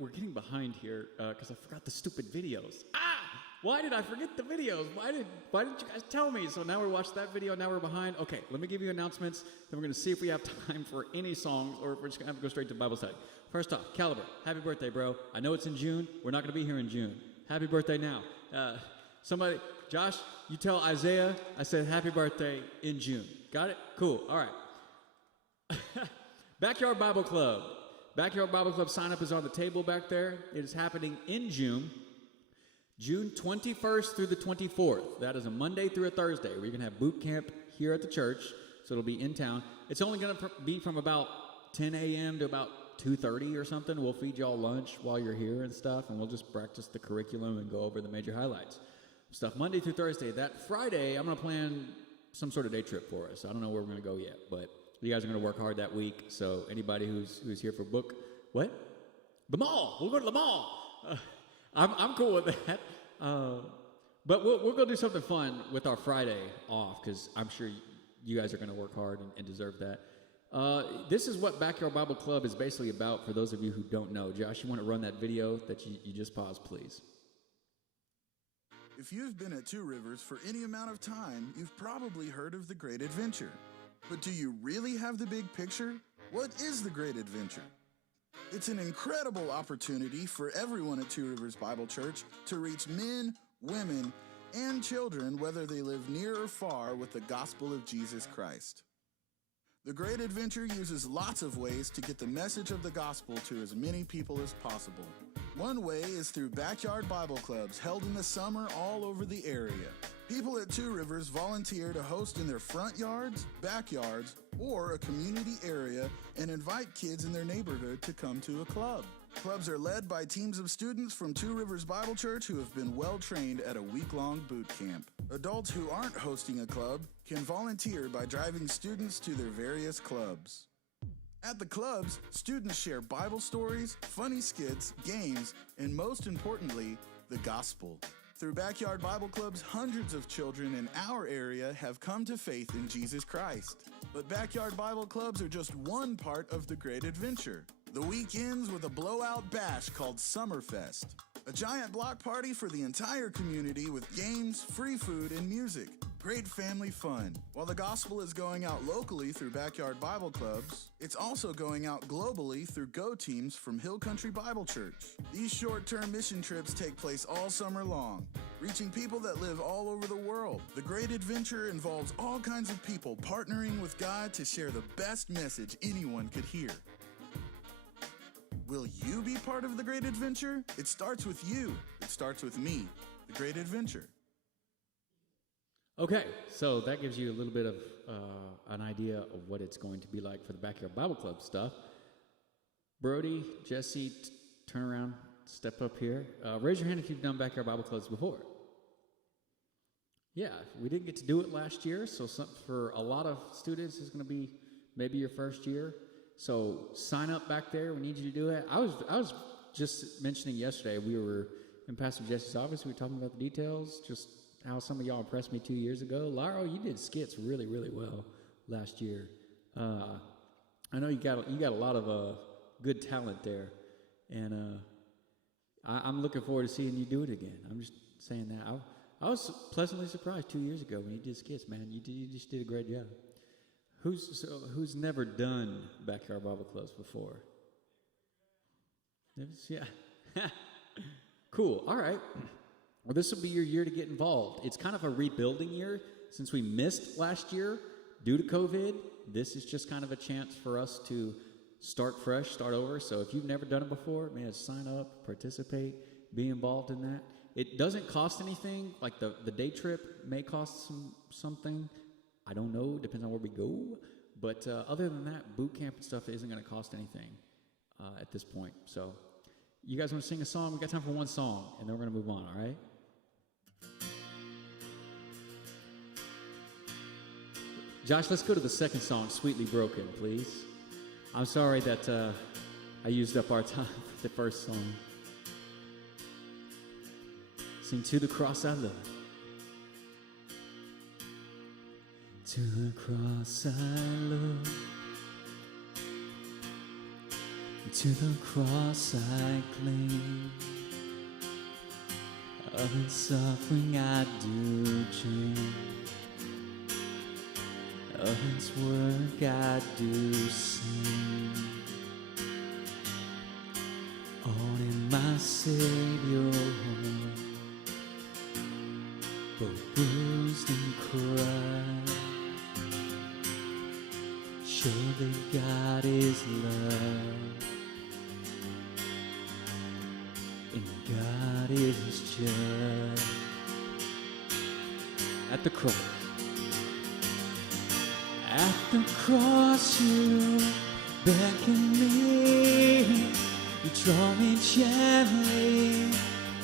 we're getting behind here because I forgot the stupid videos. Why did I forget the videos? Why didn't you guys tell me? So now we watched that video. Now we're behind. Okay, let me give you announcements. Then we're going to see if we have time for any songs, or if we're just going to have to go straight to Bible study. First off, Caliber, happy birthday, bro. I know it's in June. We're not going to be here in June. Happy birthday now. Somebody, Josh, you tell Isaiah I said happy birthday in June. Got it? Cool. All right. Backyard Bible Club. Backyard Bible Club sign up is on the table back there. It is happening in June 21st through the 24th. That is a Monday through a Thursday. We're going to have boot camp here at the church, so it'll be in town. It's only going to be from about 10 a.m. to about 2:30 or something. We'll feed y'all lunch while you're here and stuff, and we'll just practice the curriculum and go over the major highlights. Stuff Monday through Thursday. That Friday, I'm going to plan some sort of day trip for us. I don't know where we're going to go yet, but you guys are going to work hard that week, so anybody who's here for book, what? The mall. We'll go to the mall. I'm cool with that. But we'll go do something fun with our Friday off, because I'm sure you guys are going to work hard and deserve that. This is what Backyard Bible Club is basically about, for those of you who don't know. Josh, you want to run that video that you just paused, please? If you've been at Two Rivers for any amount of time, you've probably heard of the Great Adventure. But do you really have the big picture? What is the Great Adventure? It's an incredible opportunity for everyone at Two Rivers Bible Church to reach men, women, and children, whether they live near or far, with the gospel of Jesus Christ. The Great Adventure uses lots of ways to get the message of the gospel to as many people as possible. One way is through backyard Bible clubs held in the summer all over the area. People at Two Rivers volunteer to host in their front yards, backyards, or a community area and invite kids in their neighborhood to come to a club. Clubs are led by teams of students from Two Rivers Bible Church who have been well trained at a week-long boot camp. Adults who aren't hosting a club can volunteer by driving students to their various clubs. At the clubs, students share Bible stories, funny skits, games, and most importantly, the gospel. Through Backyard Bible Clubs, hundreds of children in our area have come to faith in Jesus Christ. But Backyard Bible Clubs are just one part of the Great Adventure. The week ends with a blowout bash called Summerfest, a giant block party for the entire community with games, free food, and music. Great family fun. While the gospel is going out locally through Backyard Bible Clubs, it's also going out globally through Go Teams from Hill Country Bible Church. These short-term mission trips take place all summer long, reaching people that live all over the world. The Great Adventure involves all kinds of people partnering with God to share the best message anyone could hear. Will you be part of the Great Adventure? It starts with you. It starts with me. The Great Adventure. Okay, so that gives you a little bit of an idea of what it's going to be like for the Backyard Bible Club stuff. Brody, Jesse, turn around, step up here. Raise your hand if you've done Backyard Bible Clubs before. Yeah, we didn't get to do it last year, so for a lot of students, it's going to be maybe your first year. So sign up back there. We need you to do it. I was just mentioning yesterday, we were in Pastor Jesse's office. We were talking about the details, just how some of y'all impressed me 2 years ago. Lyra, you did skits really, really well last year. I know you got a lot of good talent there, and I'm looking forward to seeing you do it again. I'm just saying that. I was pleasantly surprised 2 years ago when you did skits, man. You just did a great job. Who's never done Backyard Bible Clubs before? Yeah. Cool. All right. Well, this will be your year to get involved. It's kind of a rebuilding year. Since we missed last year due to COVID, this is just kind of a chance for us to start fresh, start over. So if you've never done it before, man, sign up, participate, be involved in that. It doesn't cost anything. Like the day trip may cost something. I don't know. Depends on where we go. But other than that, boot camp and stuff isn't going to cost anything at this point. So you guys want to sing a song? We got time for one song, and then we're going to move on, all right? Josh, let's go to the second song, Sweetly Broken, please. I'm sorry that I used up our time with the first song. Sing To the Cross I Love. To the cross I love, To the cross I cling, of its suffering I do dream, of its work I do sing. Only my Savior, both bruised and cried, show that God is love, and God is just. At the cross, you beckon me, you draw me gently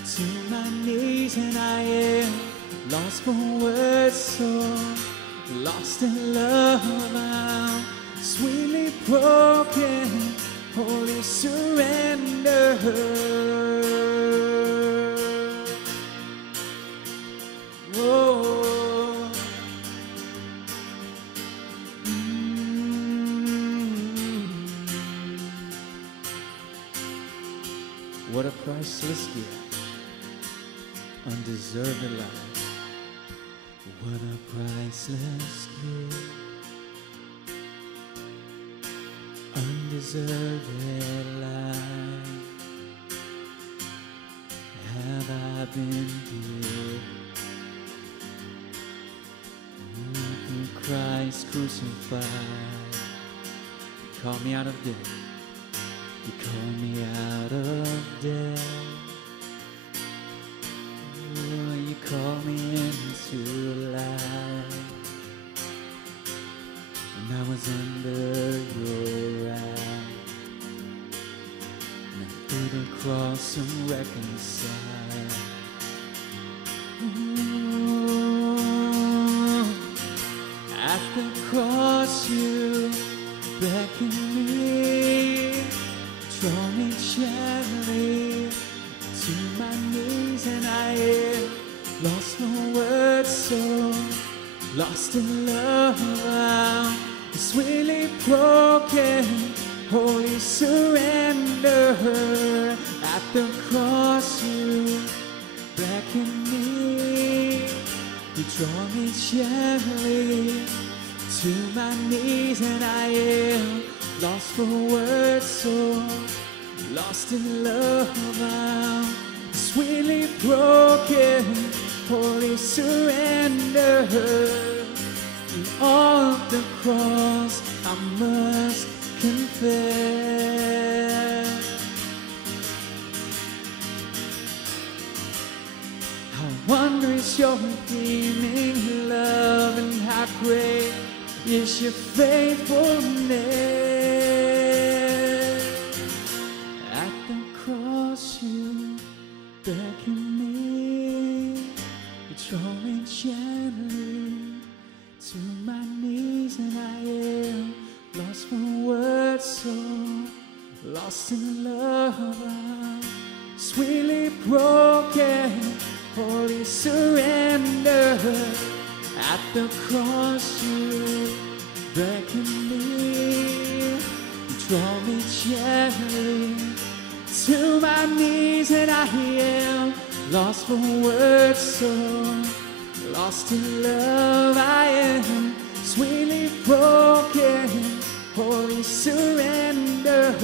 to my knees, and I am lost for words, so lost in love. I'm sweetly broken, holy surrender. Oh, what a priceless gift, undeserved life. What a priceless gift, undeserved life. Have I been given through Christ crucified? You called me out of death. You called me out of death. Oh, you called me into life. And I was under your eye. And through the cross I'm reconciled. Oh, at the cross you beckon me, draw me gently to my knees, and I am lost for words, so lost in love. I'm sweetly broken, holy surrender. At the cross you beckon me, you draw me gently to my knees, and I am lost for words, so lost in love. I'm sweetly broken, holy surrender. And on the cross I must confess how wondrous your redeeming love, and how great is your faithfulness. At the cross you beckon me, you draw me gently to my knees, and I am lost for words, so lost in love. I'm sweetly broken, holy surrender. At the cross you beckon me, you draw me gently to my knees, and I am lost for words, so lost in love. I am sweetly broken, holy surrender.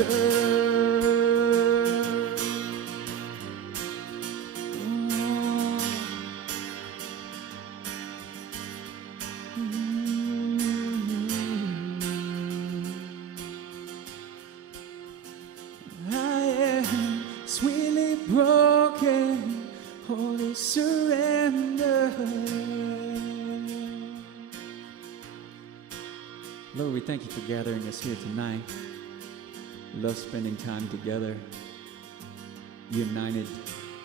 Sweetly broken, holy surrender. Lord, we thank you for gathering us here tonight. We love spending time together, united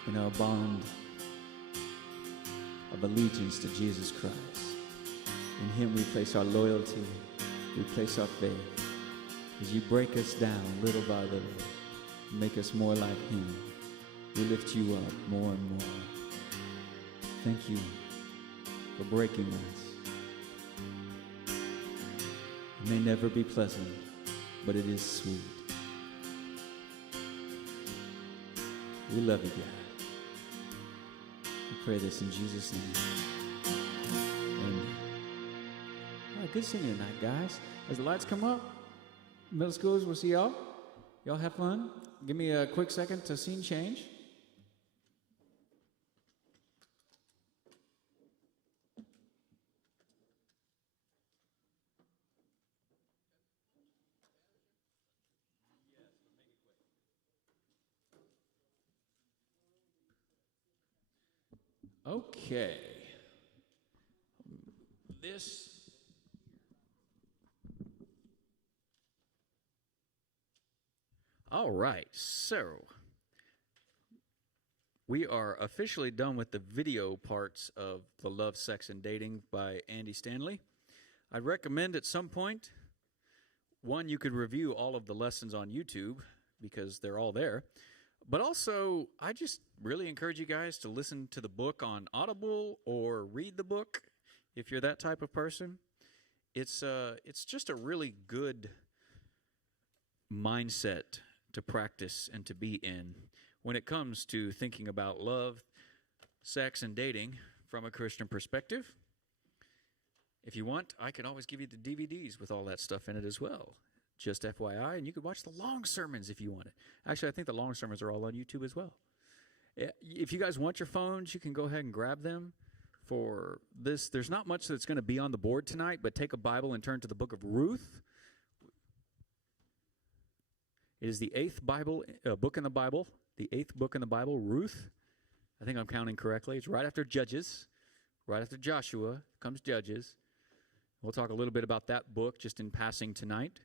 in our bond of allegiance to Jesus Christ. In him we place our loyalty, we place our faith. As you break us down little by little, make us more like him, we lift you up more and more. Thank you for breaking us. It may never be pleasant, but it is sweet. We love you, God. We pray this in Jesus' name. Amen. All right, good singing tonight, guys. As the lights come up, middle schoolers, we'll see y'all. Y'all have fun. Give me a quick second to scene change. Okay. This. All right, so we are officially done with the video parts of The Love, Sex, and Dating by Andy Stanley. I'd recommend at some point, one, you could review all of the lessons on YouTube because they're all there. But also, I just really encourage you guys to listen to the book on Audible or read the book if you're that type of person. It's just a really good mindset to practice and to be in when it comes to thinking about love, sex, and dating from a Christian perspective. If you want, I can always give you the DVDs with all that stuff in it as well. Just FYI, and you could watch the long sermons if you want it. Actually, I think the long sermons are all on YouTube as well. If you guys want your phones, you can go ahead and grab them for this. There's not much that's going to be on the board tonight, but take a Bible and turn to the book of Ruth. It is the eighth book in the Bible, the eighth book in the Bible, Ruth. I think I'm counting correctly. It's right after Judges, right after Joshua comes Judges. We'll talk a little bit about that book just in passing tonight.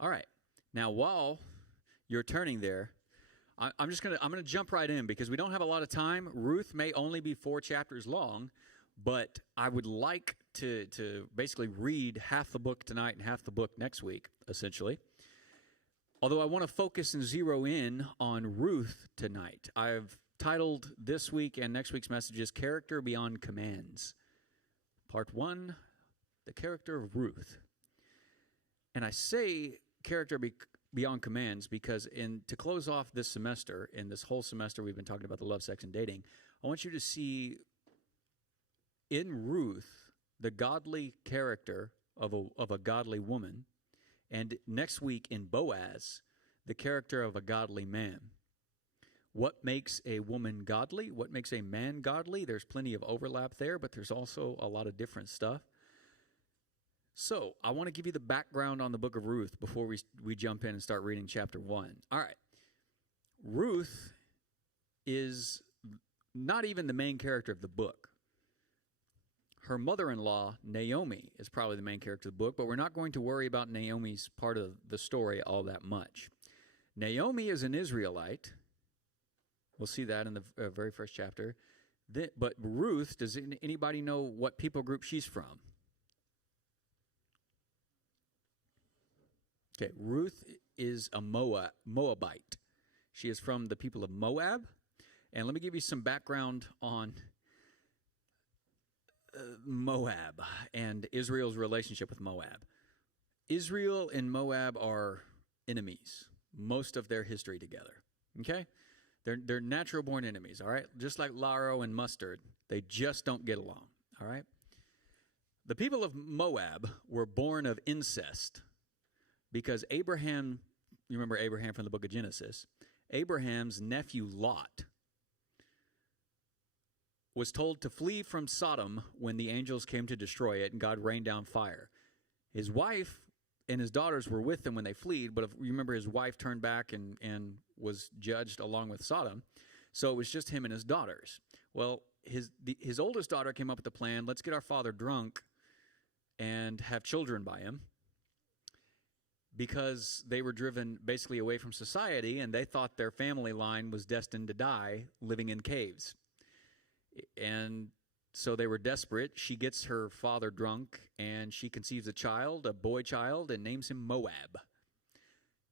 All right. Now, while you're turning there, I'm gonna jump right in because we don't have a lot of time. Ruth may only be 4 chapters long, but I would like to basically read half the book tonight and half the book next week, essentially. Although I want to focus and zero in on Ruth tonight. I've titled this week and next week's messages Character Beyond Commands. Part 1, the character of Ruth. And I say character beyond commands because to close off this semester, in this whole semester we've been talking about the love, sex, and dating, I want you to see in Ruth the godly character of a godly woman, and next week in Boaz, the character of a godly man. What makes a woman godly? What makes a man godly? There's plenty of overlap there, but there's also a lot of different stuff. So I want to give you the background on the book of Ruth before we jump in and start reading chapter 1. All right. Ruth is not even the main character of the book. Her mother-in-law, Naomi, is probably the main character of the book, but we're not going to worry about Naomi's part of the story all that much. Naomi is an Israelite. We'll see that in the very first chapter. But Ruth, does anybody know what people group she's from? Okay, Ruth is a Moabite. She is from the people of Moab. And let me give you some background on Moab and Israel's relationship with Moab. Israel and Moab are enemies most of their history together, okay? They're natural-born enemies, all right? Just like Laro and Mustard, they just don't get along, all right? The people of Moab were born of incest because Abraham, you remember Abraham from the book of Genesis, Abraham's nephew Lot was told to flee from Sodom when the angels came to destroy it and God rained down fire. His wife and his daughters were with him when they fled, but if you remember, his wife turned back and was judged along with Sodom, so it was just him and his daughters. Well, his oldest daughter came up with the plan, let's get our father drunk and have children by him, because they were driven basically away from society and they thought their family line was destined to die living in caves. And so they were desperate. She gets her father drunk, and she conceives a child, a boy child, and names him Moab.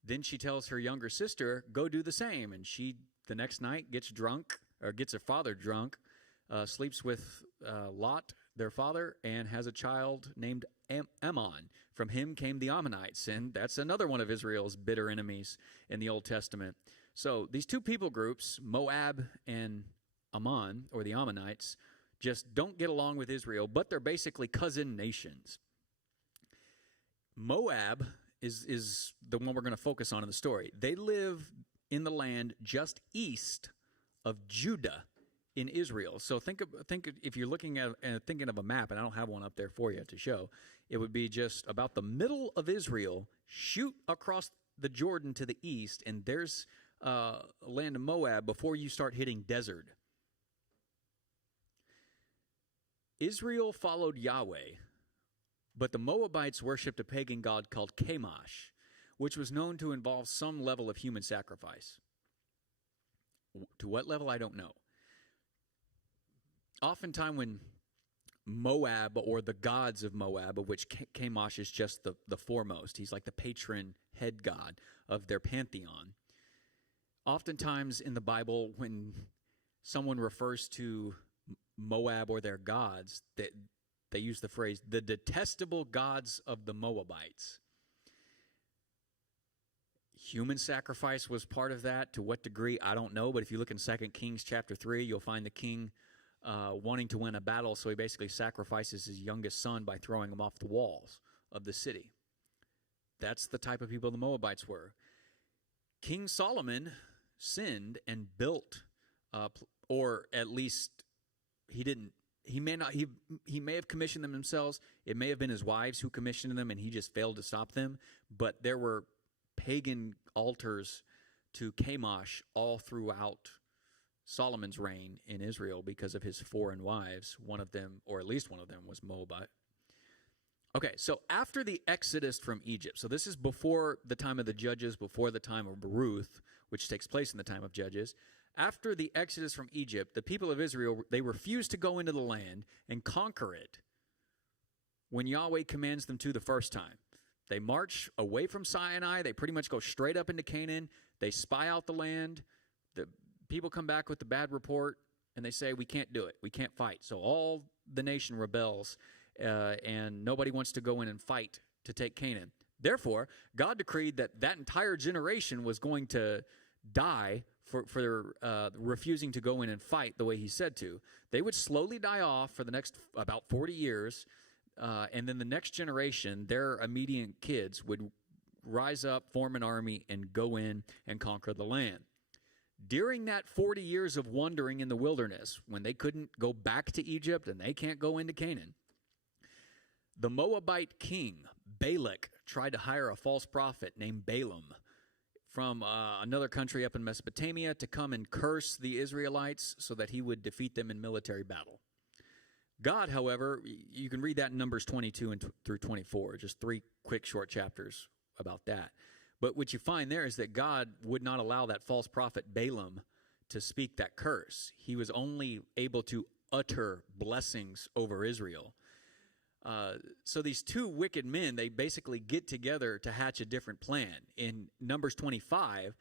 Then she tells her younger sister, go do the same. And she, the next night, gets drunk, or gets her father drunk, sleeps with Lot, their father, and has a child named Ammon. From him came the Ammonites, and that's another one of Israel's bitter enemies in the Old Testament. So these two people groups, Moab and Ammon, or the Ammonites, just don't get along with Israel, but they're basically cousin nations. Moab is the one we're going to focus on in the story. They live in the land just east of Judah in Israel. So think if you're looking at thinking of a map, and I don't have one up there for you to show, it would be just about the middle of Israel, shoot across the Jordan to the east, and there's land of Moab before you start hitting desert. Israel followed Yahweh, but the Moabites worshipped a pagan god called Chemosh, which was known to involve some level of human sacrifice. To what level, I don't know. Oftentimes when Moab, or the gods of Moab, of which Chemosh is just the foremost, he's like the patron head god of their pantheon. Oftentimes in the Bible, when someone refers to Moab or their gods, they use the phrase, the detestable gods of the Moabites. Human sacrifice was part of that. To what degree, I don't know. But if you look in 2 Kings chapter 3, you'll find the king wanting to win a battle, so he basically sacrifices his youngest son by throwing him off the walls of the city. That's the type of people the Moabites were. King Solomon sinned and built, or at least he didn't. He may have commissioned them himself. It may have been his wives who commissioned them, and he just failed to stop them. But there were pagan altars to Chemosh all throughout Solomon's reign in Israel because of his foreign wives. One of them, or at least one of them, was Moabite. Okay, so after the Exodus from Egypt, so this is before the time of the Judges, before the time of Ruth, which takes place in the time of Judges. After the Exodus from Egypt, the people of Israel, they refused to go into the land and conquer it when Yahweh commands them to the first time. They march away from Sinai. They pretty much go straight up into Canaan. They spy out the land. The people come back with the bad report, and they say, we can't do it. We can't fight. So all the nation rebels, and nobody wants to go in and fight to take Canaan. Therefore, God decreed that entire generation was going to die for refusing to go in and fight the way he said to. They would slowly die off for the next about 40 years, and then the next generation, their immediate kids, would rise up, form an army, and go in and conquer the land. During that 40 years of wandering in the wilderness, when they couldn't go back to Egypt and they can't go into Canaan, the Moabite king, Balak, tried to hire a false prophet named Balaam from another country up in Mesopotamia to come and curse the Israelites so that he would defeat them in military battle. God, however, you can read that in Numbers 22 through 24, just 3 quick short chapters about that. But what you find there is that God would not allow that false prophet Balaam to speak that curse. He was only able to utter blessings over Israel. So these two wicked men, they basically get together to hatch a different plan. In Numbers 25,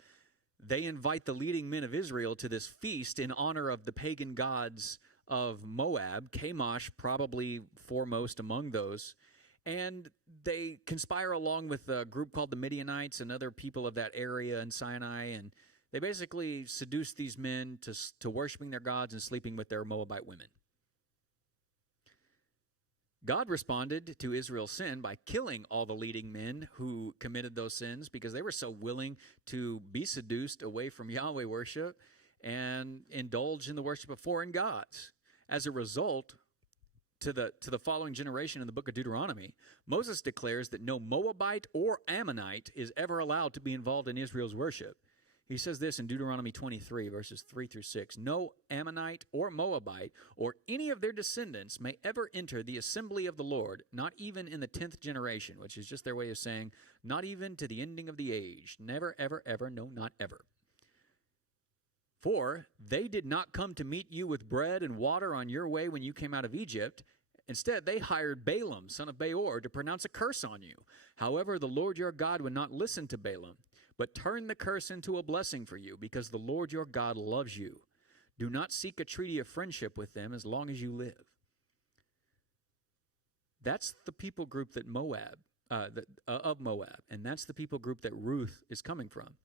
they invite the leading men of Israel to this feast in honor of the pagan gods of Moab, Chemosh probably foremost among those. And they conspire along with a group called the Midianites and other people of that area in Sinai, and they basically seduce these men to worshiping their gods and sleeping with their Moabite women. God responded to Israel's sin by killing all the leading men who committed those sins because they were so willing to be seduced away from Yahweh worship and indulge in the worship of foreign gods. As a result, to the following generation in the book of Deuteronomy, Moses declares that no Moabite or Ammonite is ever allowed to be involved in Israel's worship. He says this in Deuteronomy 23, verses 3 through 6. No Ammonite or Moabite or any of their descendants may ever enter the assembly of the Lord, not even in the 10th generation, which is just their way of saying, not even to the ending of the age. Never, ever, ever, no, not ever. For they did not come to meet you with bread and water on your way when you came out of Egypt. Instead, they hired Balaam, son of Beor, to pronounce a curse on you. However, the Lord your God would not listen to Balaam, but turned the curse into a blessing for you, because the Lord your God loves you. Do not seek a treaty of friendship with them as long as you live. That's the people group that of Moab, and that's the people group that Ruth is coming from.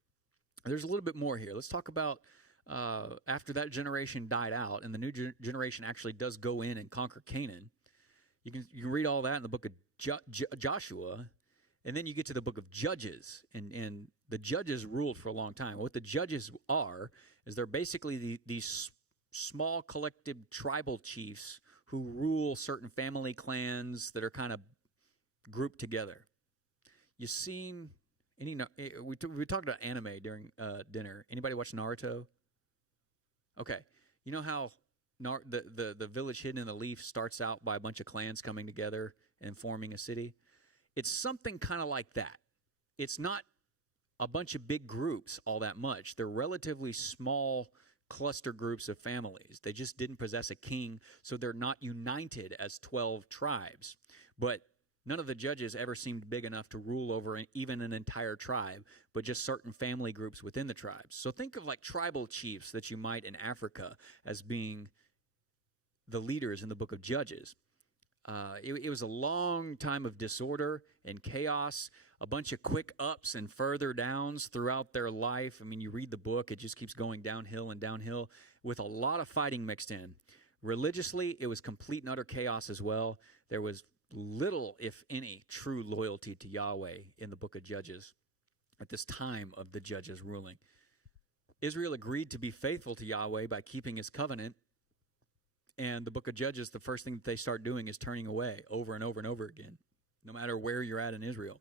There's a little bit more here. Let's talk about after that generation died out, and the new generation actually does go in and conquer Canaan. You can read all that in the book of Joshua, and then you get to the book of Judges, and the judges ruled for a long time. What the judges are is they're basically these small collective tribal chiefs who rule certain family clans that are kind of grouped together. You seen any? We talked about anime during dinner. Anybody watch Naruto? Okay, you know how the village hidden in the leaf starts out by a bunch of clans coming together and forming a city? It's something kind of like that. It's not a bunch of big groups all that much. They're relatively small cluster groups of families. They just didn't possess a king, so they're not united as 12 tribes. But none of the judges ever seemed big enough to rule over even an entire tribe, but just certain family groups within the tribes. So think of like tribal chiefs that you might in Africa as being the leaders in the book of Judges. It was a long time of disorder and chaos, a bunch of quick ups and further downs throughout their life. I mean, you read the book, it just keeps going downhill and downhill with a lot of fighting mixed in. Religiously, it was complete and utter chaos as well. There was little, if any, true loyalty to Yahweh in the book of Judges at this time of the judges ruling. Israel agreed to be faithful to Yahweh by keeping his covenant. And the book of Judges, the first thing that they start doing is turning away over and over and over again, no matter where you're at in Israel.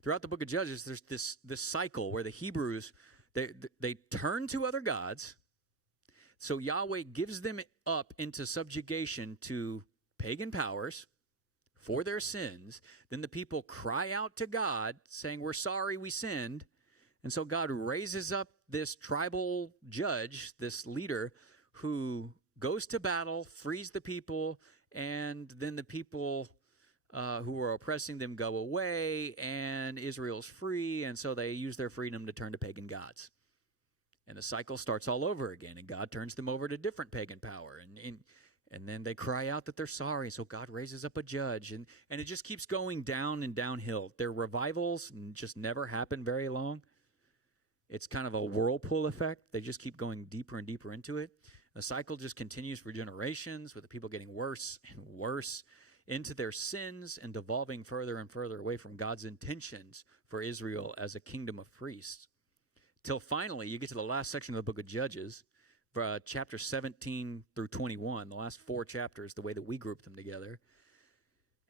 Throughout the book of Judges, there's this cycle where the Hebrews, they turn to other gods. So Yahweh gives them up into subjugation to pagan powers for their sins. Then the people cry out to God, saying, "We're sorry, we sinned." And so God raises up this tribal judge, this leader, who goes to battle, frees the people, and then the people who are oppressing them go away, and Israel's free, and so they use their freedom to turn to pagan gods. And the cycle starts all over again, and God turns them over to different pagan power, and then they cry out that they're sorry, so God raises up a judge, and it just keeps going down and downhill. Their revivals just never happen very long. It's kind of a whirlpool effect. They just keep going deeper and deeper into it. The cycle just continues for generations, with the people getting worse and worse into their sins and devolving further and further away from God's intentions for Israel as a kingdom of priests. Till finally, you get to the last section of the book of Judges, chapter 17 through 21, the last 4 chapters, the way that we group them together.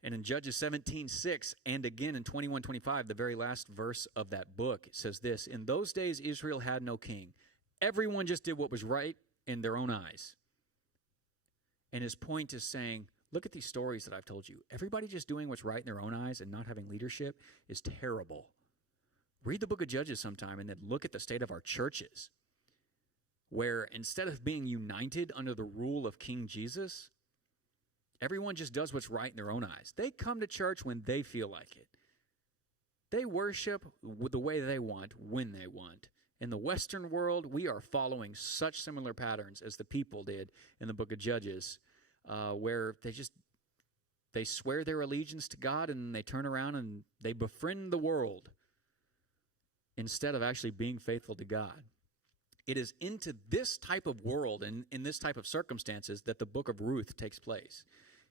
And in Judges 17:6, and again in 21:25, the very last verse of that book, it says this: "In those days Israel had no king. Everyone just did what was right in their own eyes." And his point is saying, look at these stories that I've told you. Everybody just doing what's right in their own eyes and not having leadership is terrible. Read the book of Judges sometime and then look at the state of our churches, where instead of being united under the rule of King Jesus, everyone just does what's right in their own eyes. They come to church when they feel like it. They worship the way they want, when they want. In the Western world, we are following such similar patterns as the people did in the book of Judges, where they swear their allegiance to God and they turn around and they befriend the world instead of actually being faithful to God. It is into this type of world and in this type of circumstances that the book of Ruth takes place.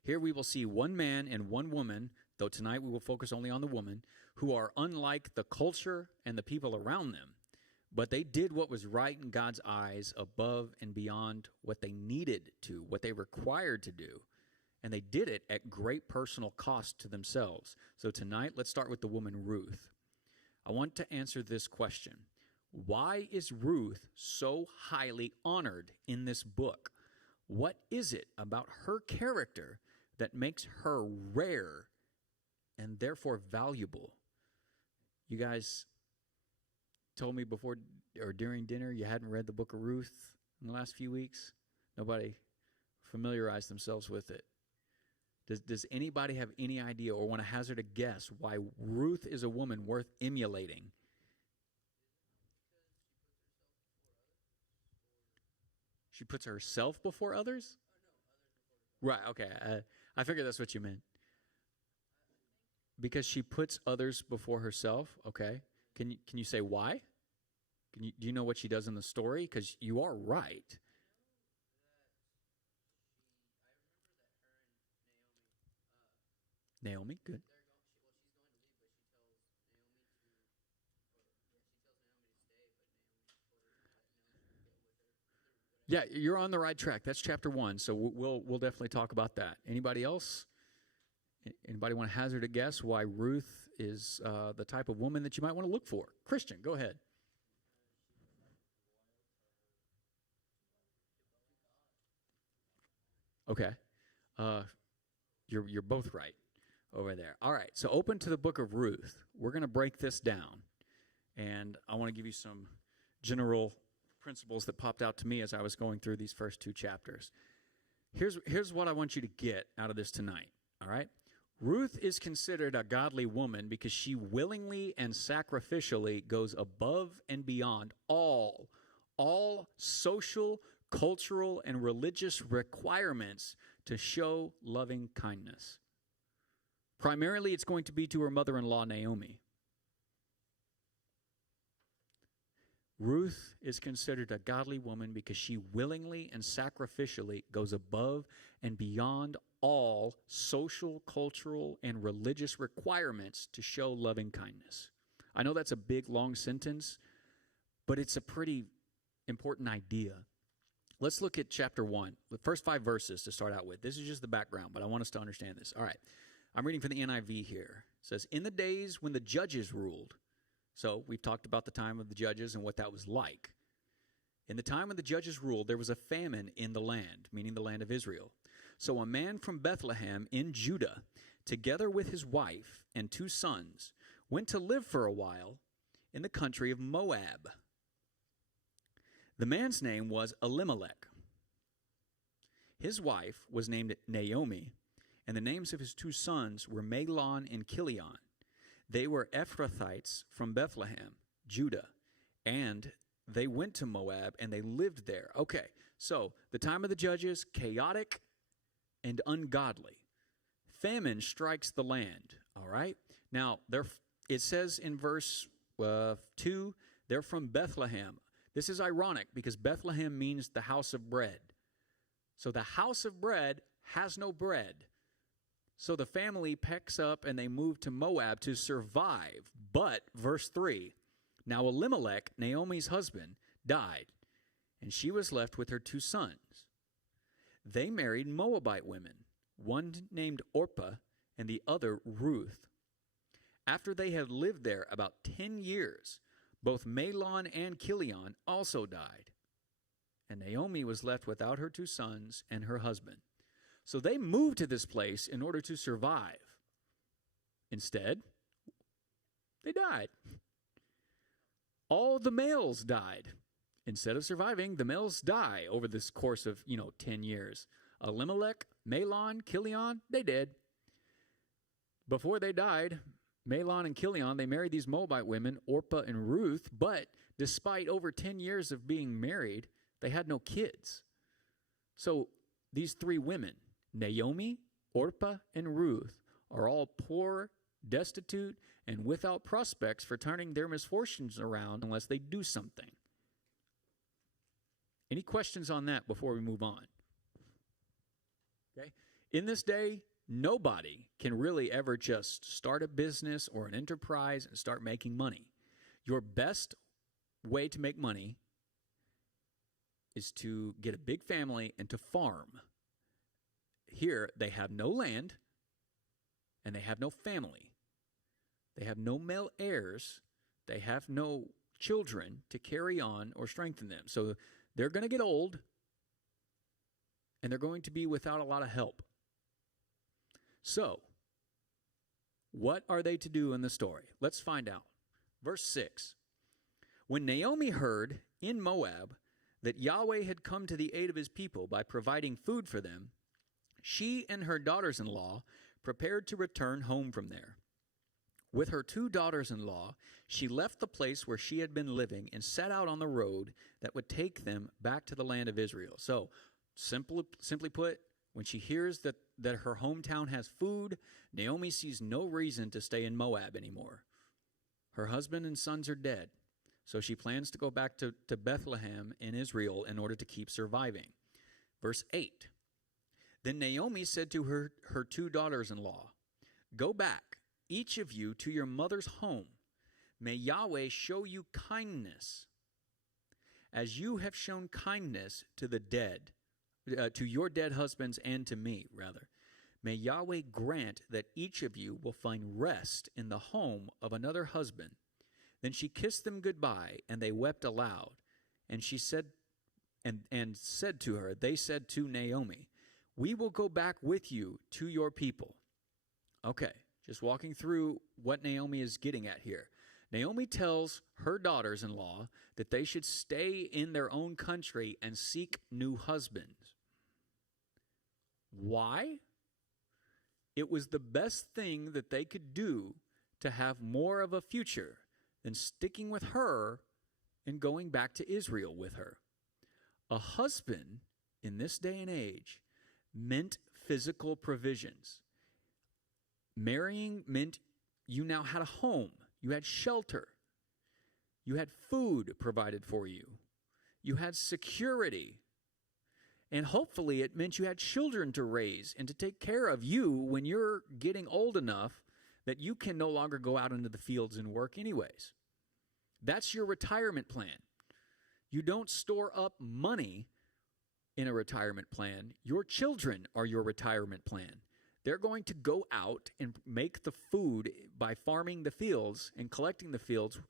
Here we will see one man and one woman, though tonight we will focus only on the woman, who are unlike the culture and the people around them. But they did what was right in God's eyes above and beyond what they needed to, what they required to do. And they did it at great personal cost to themselves. So tonight, let's start with the woman Ruth. I want to answer this question. Why is Ruth so highly honored in this book? What is it about her character that makes her rare and therefore valuable? You guys told me before or during dinner you hadn't read the book of Ruth in the last few weeks. Nobody familiarized themselves with it. Does anybody have any idea or want to hazard a guess why Ruth is a woman worth emulating? She puts herself before others? Right, okay. I figured that's what you meant. Because she puts others before herself. Okay. Can you say why? Do you know what she does in the story? Because you are right. Naomi, good. Yeah, you're on the right track. That's chapter 1. So we'll definitely talk about that. Anybody else? Anybody want to hazard a guess why Ruth is the type of woman that you might want to look for? Christian, go ahead. Okay. Uh, you're both right over there. All right. So open to the book of Ruth. We're going to break this down, and I want to give you some general principles that popped out to me as I was going through these first 2 chapters. Here's what I want you to get out of this tonight. All right. Ruth is considered a godly woman because she willingly and sacrificially goes above and beyond all social, cultural, and religious requirements to show loving kindness. Primarily, it's going to be to her mother-in-law, Naomi. Ruth is considered a godly woman because she willingly and sacrificially goes above and beyond all social, cultural, and religious requirements to show loving kindness. I know that's a big, long sentence, but it's a pretty important idea. Let's look at chapter 1, the first 5 verses to start out with. This is just the background, but I want us to understand this. All right, I'm reading from the NIV here. It says, in the days when the judges ruled. So we've talked about the time of the judges and what that was like. In the time when the judges ruled, there was a famine in the land, meaning the land of Israel. So a man from Bethlehem in Judah, together with his wife and 2 sons, went to live for a while in the country of Moab. The man's name was Elimelech. His wife was named Naomi, and the names of his 2 sons were Mahlon and Chilion. They were Ephrathites from Bethlehem, Judah, and they went to Moab and they lived there. Okay, so the time of the judges, chaotic and ungodly. Famine strikes the land, all right? Now, it says in verse 2, they're from Bethlehem. This is ironic because Bethlehem means the house of bread. So the house of bread has no bread. So the family packs up and they move to Moab to survive. But, verse 3, now Elimelech, Naomi's husband, died, and she was left with her 2 sons. They married Moabite women, one named Orpah and the other Ruth. After they had lived there about 10 years, both Mahlon and Chilion also died, and Naomi was left without her 2 sons and her husband. So they moved to this place in order to survive. Instead, they died. All the males died. Instead of surviving, the males die over this course of, 10 years. Elimelech, Mahlon, Chilion, they did. Before they died, Mahlon and Chilion, they married these Moabite women, Orpah and Ruth, but despite over 10 years of being married, they had no kids. So these 3 women, Naomi, Orpah, and Ruth, are all poor, destitute, and without prospects for turning their misfortunes around unless they do something. Any questions on that before we move on? Okay. In this day, nobody can really ever just start a business or an enterprise and start making money. Your best way to make money is to get a big family and to farm. Here, they have no land, and they have no family. They have no male heirs. They have no children to carry on or strengthen them. So they're going to get old, and they're going to be without a lot of help. So, what are they to do in the story? Let's find out. Verse 6. When Naomi heard in Moab that Yahweh had come to the aid of his people by providing food for them, she and her daughters-in-law prepared to return home from there. With her 2 daughters-in-law, she left the place where she had been living and set out on the road that would take them back to the land of Israel. So, simply put, When she hears that her hometown has food, Naomi sees no reason to stay in Moab anymore. Her husband and sons are dead, so she plans to go back to Bethlehem in Israel in order to keep surviving. Verse 8, then Naomi said to her two daughters-in-law, go back, each of you, to your mother's home. May Yahweh show you kindness, as you have shown kindness to the dead, to your dead husbands and to me, rather. May Yahweh grant that each of you will find rest in the home of another husband. Then she kissed them goodbye, and they wept aloud. And she said, and said to her, they said to Naomi, we will go back with you to your people. Okay, just walking through what Naomi is getting at here. Naomi tells her daughters-in-law that they should stay in their own country and seek new husbands. Why? It was the best thing that they could do to have more of a future than sticking with her and going back to Israel with her. A husband in this day and age meant physical provisions. Marrying meant you now had a home, you had shelter, you had food provided for you, you had security. And hopefully it meant you had children to raise and to take care of you when you're getting old enough that you can no longer go out into the fields and work anyways. That's your retirement plan. You don't store up money in a retirement plan. Your children are your retirement plan. They're going to go out and make the food by farming the fields and collecting the fields,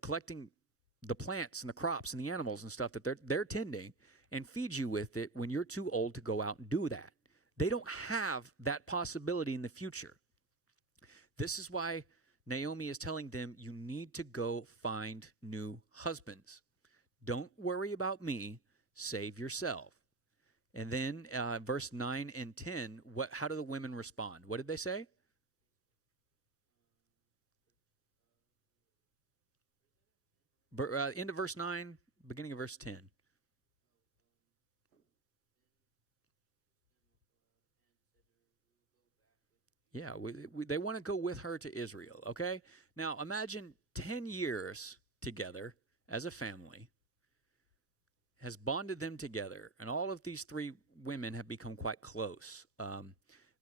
collecting the plants and the crops and the animals and stuff that they're tending, and feed you with it when you're too old to go out and do that. They don't have that possibility in the future. This is why Naomi is telling them, you need to go find new husbands. Don't worry about me, save yourself. And then verse 9 and 10, how do the women respond? What did they say? End of verse 9, beginning of verse 10. Yeah, they want to go with her to Israel, okay? Now, imagine 10 years together as a family has bonded them together, and all of these three women have become quite close.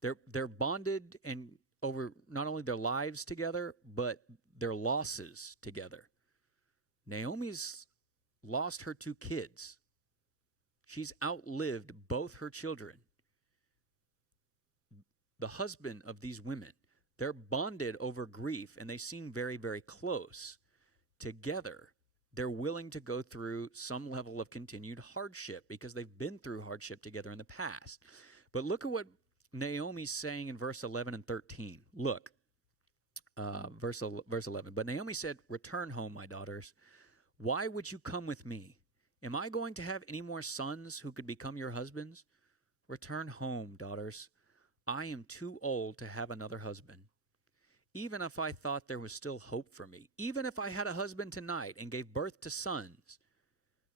They're bonded and over not only their lives together, but their losses together. Naomi's lost her 2 kids. She's outlived both her children. The husband of these women, they're bonded over grief, and they seem very, very close. Together, they're willing to go through some level of continued hardship because they've been through hardship together in the past. But look at what Naomi's saying in verse 11 and 13. Look, verse 11. But Naomi said, return home, my daughters. Why would you come with me? Am I going to have any more sons who could become your husbands? Return home, daughters. I am too old to have another husband. Even if I thought there was still hope for me, even if I had a husband tonight and gave birth to sons,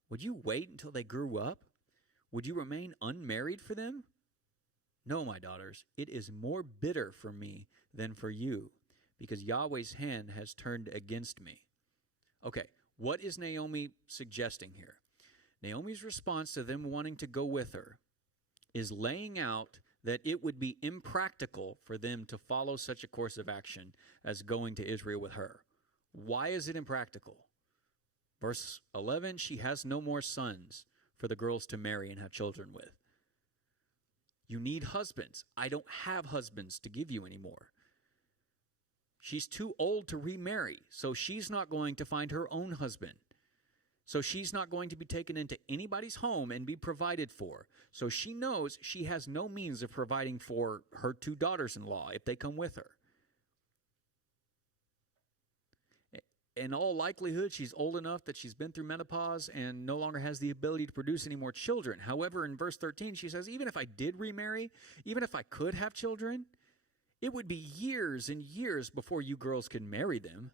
would you wait until they grew up? Would you remain unmarried for them? No, my daughters, it is more bitter for me than for you, because Yahweh's hand has turned against me. Okay, what is Naomi suggesting here? Naomi's response to them wanting to go with her is laying out that it would be impractical for them to follow such a course of action as going to Israel with her. Why is it impractical? Verse 11, she has no more sons for the girls to marry and have children with. You need husbands. I don't have husbands to give you anymore. She's too old to remarry, so she's not going to find her own husband. So she's not going to be taken into anybody's home and be provided for. So she knows she has no means of providing for her 2 daughters-in-law if they come with her. In all likelihood, she's old enough that she's been through menopause and no longer has the ability to produce any more children. However, in verse 13, she says, even if I did remarry, even if I could have children, it would be years and years before you girls could marry them.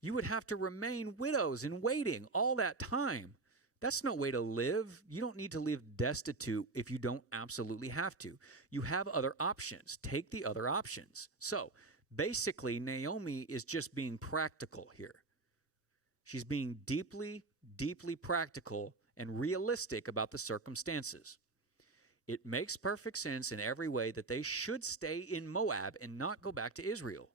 You would have to remain widows in waiting all that time That's no way to live. You don't need to live destitute if you don't absolutely have to. You have other options. Take the other options. So basically, Naomi is just being practical here. She's being deeply, deeply practical and realistic about the circumstances. It makes perfect sense in every way that they should stay in Moab and not go back to Israel.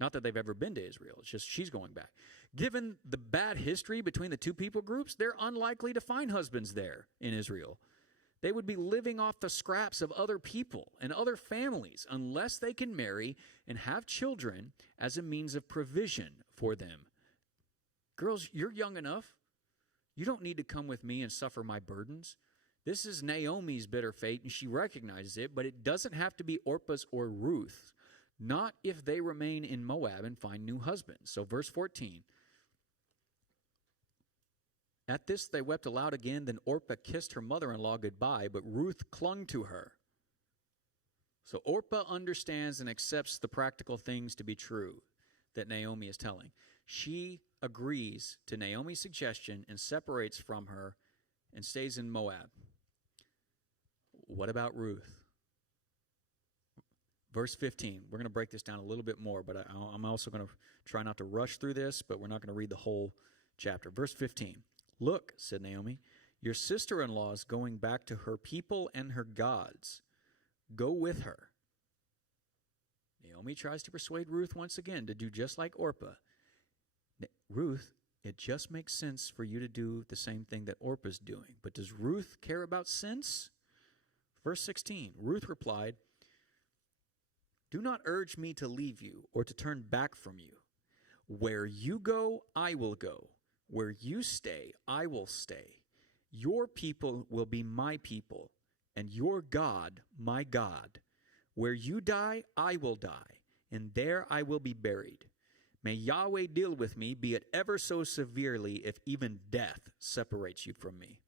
Not that they've ever been to Israel. It's just she's going back. Given the bad history between the two people groups, they're unlikely to find husbands there in Israel. They would be living off the scraps of other people and other families unless they can marry and have children as a means of provision for them. Girls, you're young enough. You don't need to come with me and suffer my burdens. This is Naomi's bitter fate, and she recognizes it, but it doesn't have to be Orpah's or Ruth's. Not if they remain in Moab and find new husbands. So verse 14. At this they wept aloud again. Then Orpah kissed her mother-in-law goodbye, but Ruth clung to her. So Orpah understands and accepts the practical things to be true that Naomi is telling. She agrees to Naomi's suggestion and separates from her and stays in Moab. What about Ruth? Verse 15, we're going to break this down a little bit more, but I'm also going to try not to rush through this, but we're not going to read the whole chapter. Verse 15, look, said Naomi, your sister-in-law is going back to her people and her gods. Go with her. Naomi tries to persuade Ruth once again to do just like Orpah. Ruth, it just makes sense for you to do the same thing that Orpah's doing. But does Ruth care about sense? Verse 16, Ruth replied, do not urge me to leave you or to turn back from you. Where you go, I will go. Where you stay, I will stay. Your people will be my people, and your God, my God. Where you die, I will die, and there I will be buried. May Yahweh deal with me, be it ever so severely, if even death separates you from me.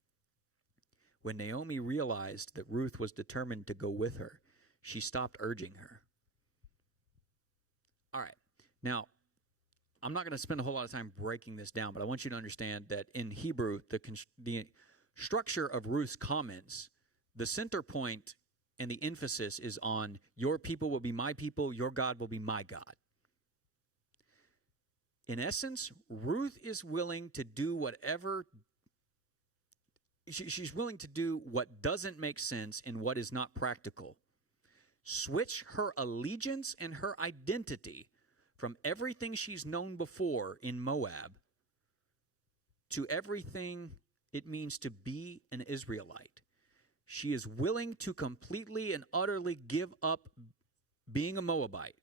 When Naomi realized that Ruth was determined to go with her, she stopped urging her. All right. Now, I'm not going to spend a whole lot of time breaking this down, but I want you to understand that in Hebrew, the structure of Ruth's comments, the center point and the emphasis is on your people will be my people, your God will be my God. In essence, Ruth is willing to do whatever, she's willing to do what doesn't make sense and what is not practical. Switch her allegiance and her identity from everything she's known before in Moab to everything it means to be an Israelite. She is willing to completely and utterly give up being a Moabite,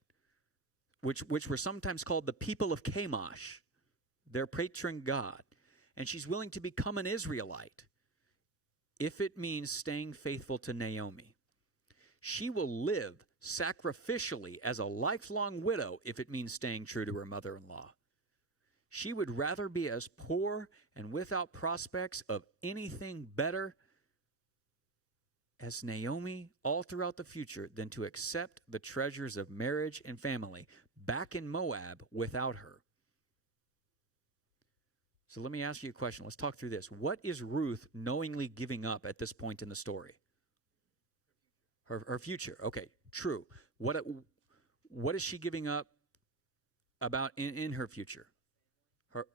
which were sometimes called the people of Chemosh, their patron god. And she's willing to become an Israelite if it means staying faithful to Naomi. She will live sacrificially as a lifelong widow if it means staying true to her mother-in-law. She would rather be as poor and without prospects of anything better as Naomi all throughout the future than to accept the treasures of marriage and family back in Moab without her. So let me ask you a question. Let's talk through this. What is Ruth knowingly giving up at this point in the story? Her future. Okay, true. What is she giving up about in her future?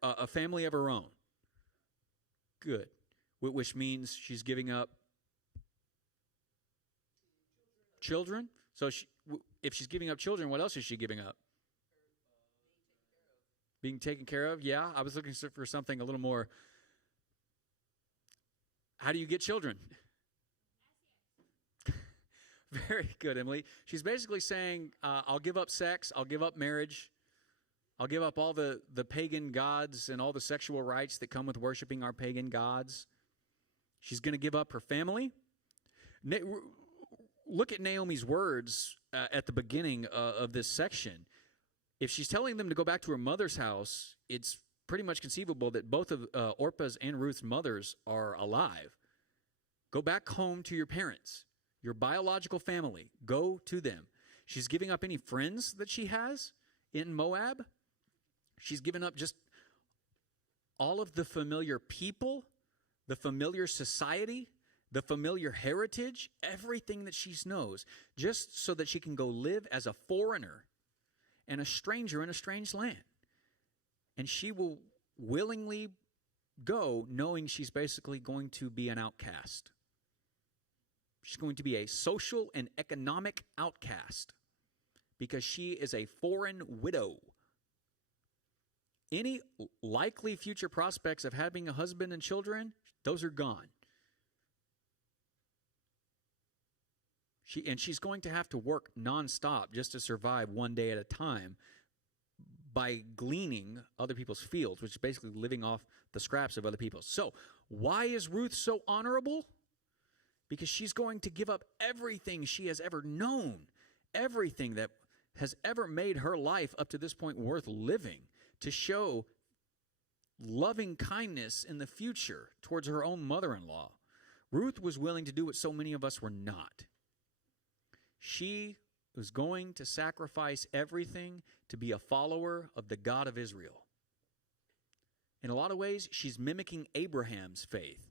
A family of her own. Good. Which means she's giving up children. So if she's giving up children, what else is she giving up? Being taken care of. Yeah, I was looking for something a little more. How do you get children? Very good, Emily. She's basically saying, I'll give up sex, I'll give up marriage, I'll give up all the pagan gods and all the sexual rights that come with worshiping our pagan gods. She's going to give up her family. Look at Naomi's words at the beginning of this section. If she's telling them to go back to her mother's house, it's pretty much conceivable that both of Orpah's and Ruth's mothers are alive. Go back home to your parents. Your biological family, go to them. She's giving up any friends that she has in Moab. She's given up just all of the familiar people the familiar society, the familiar heritage, everything that she knows, just so that she can go live as a foreigner and a stranger in a strange land. And she will willingly go knowing she's basically going to be an outcast. She's going to be a social and economic outcast because she is a foreign widow. Any likely future prospects of having a husband and children, those are gone. She's going to have to work nonstop just to survive one day at a time by gleaning other people's fields, which is basically living off the scraps of other people's. So, why is Ruth so honorable? Because she's going to give up everything she has ever known, everything that has ever made her life up to this point worth living, to show loving kindness in the future towards her own mother-in-law. Ruth was willing to do what so many of us were not. She was going to sacrifice everything to be a follower of the God of Israel. In a lot of ways, she's mimicking Abraham's faith.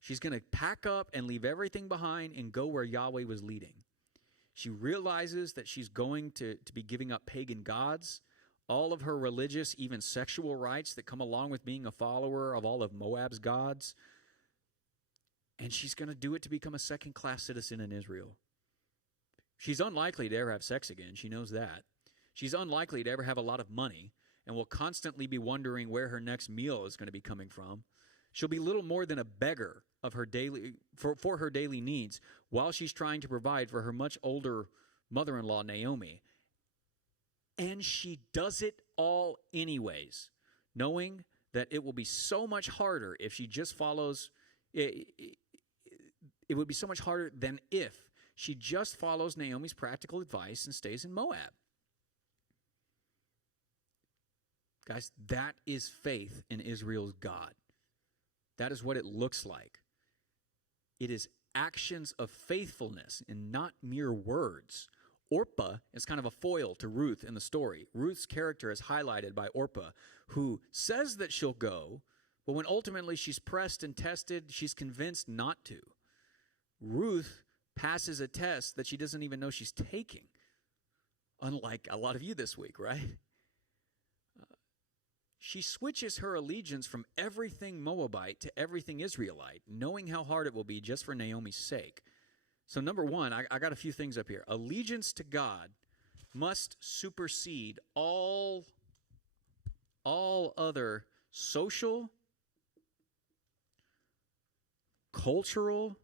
She's going to pack up and leave everything behind and go where Yahweh was leading. She realizes that she's going to be giving up pagan gods, all of her religious, even sexual rights that come along with being a follower of all of Moab's gods. And she's going to do it to become a second-class citizen in Israel. She's unlikely to ever have sex again. She knows that. She's unlikely to ever have a lot of money and will constantly be wondering where her next meal is going to be coming from. She'll be little more than a beggar of her for her daily needs while she's trying to provide for her much older mother-in-law, Naomi. And she does it all anyways, knowing that it will be so much harder if she just follows. It would be so much harder than if she just follows Naomi's practical advice and stays in Moab. Guys, that is faith in Israel's God. That is what it looks like. It is actions of faithfulness and not mere words. Orpah is kind of a foil to Ruth in the story. Ruth's character is highlighted by Orpah, who says that she'll go, but when ultimately she's pressed and tested, she's convinced not to. Ruth passes a test that she doesn't even know she's taking, unlike a lot of you this week, right? She switches her allegiance from everything Moabite to everything Israelite, knowing how hard it will be just for Naomi's sake. So number one, I got a few things up here. Allegiance to God must supersede all other social, cultural,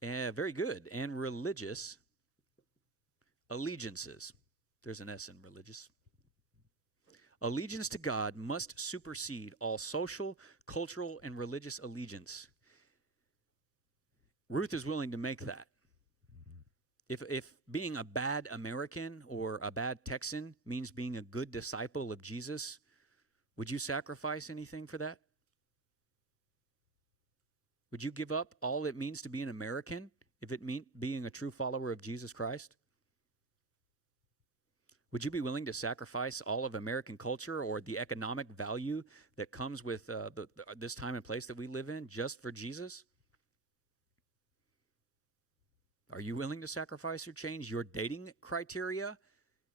very good, and religious allegiances. There's an S in religious. Allegiance to God must supersede all social, cultural, and religious allegiance. Ruth is willing to make that. If being a bad American or a bad Texan means being a good disciple of Jesus, would you sacrifice anything for that? Would you give up all it means to be an American if it meant being a true follower of Jesus Christ? Would you be willing to sacrifice all of American culture or the economic value that comes with this time and place that we live in just for Jesus? Are you willing to sacrifice or change your dating criteria?